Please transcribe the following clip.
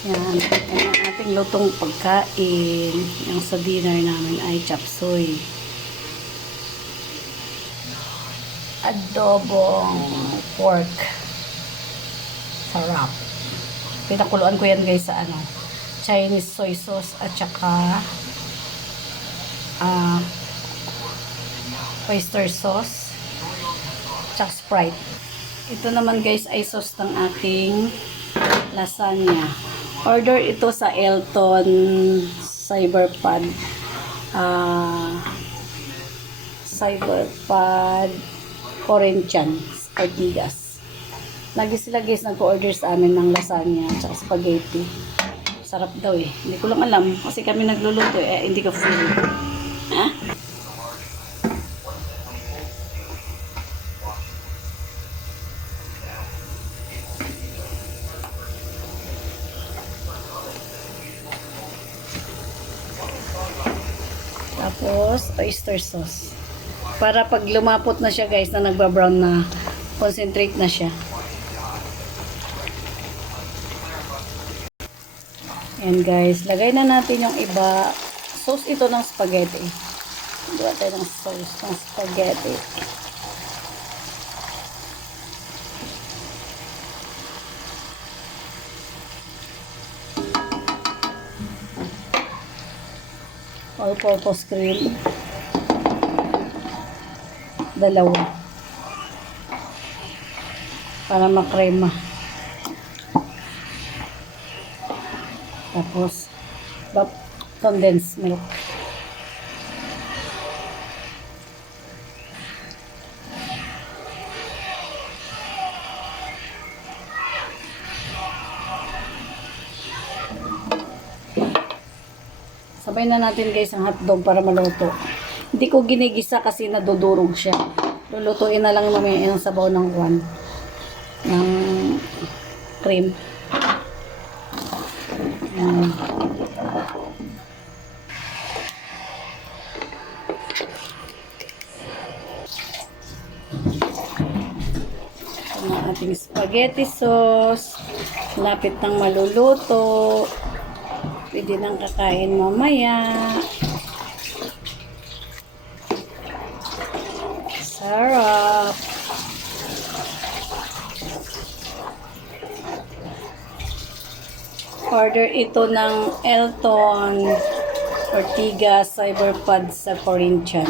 Yan. Yan ang ating lutong pagkain. Yung sa dinner namin ay chop suey. Adobong pork. Sarap. Pinakuluan ko yan guys sa ano, Chinese soy sauce at saka ah oyster sauce tsaka Sprite. Ito naman guys ay sauce ng ating lasagna. Order ito sa Elton Cyberpad. Ah Cyberpad Corinthians Ortigas. Lagi sila guys nag-order sa amin ng lasagna at spaghetti. Sarap daw eh. Hindi ko lang alam kasi kami nagluluto eh. Hindi ko free. Tapos, oyster sauce. Para pag lumapot na siya guys, na nagbabrown na, concentrate na siya. Ayan guys, lagay na natin yung iba. Sauce ito ng spaghetti. Gawa tayo ng sauce ng spaghetti. All-purpose cream. Dalawa. Para makrema. Tapos, condensed milk. Sabay na natin guys ang hotdog para maluto. Hindi ko ginigisa kasi nadudurog siya. Lulutuin na lang namin yung sabaw ng kwan. Ng cream. Yan. Ito na ating spaghetti sauce. Lapit ng maluluto. Pwede nang kakain mamaya. Sarap. Order ito ng Elton Ortiga Cyberpad sa Corinthian.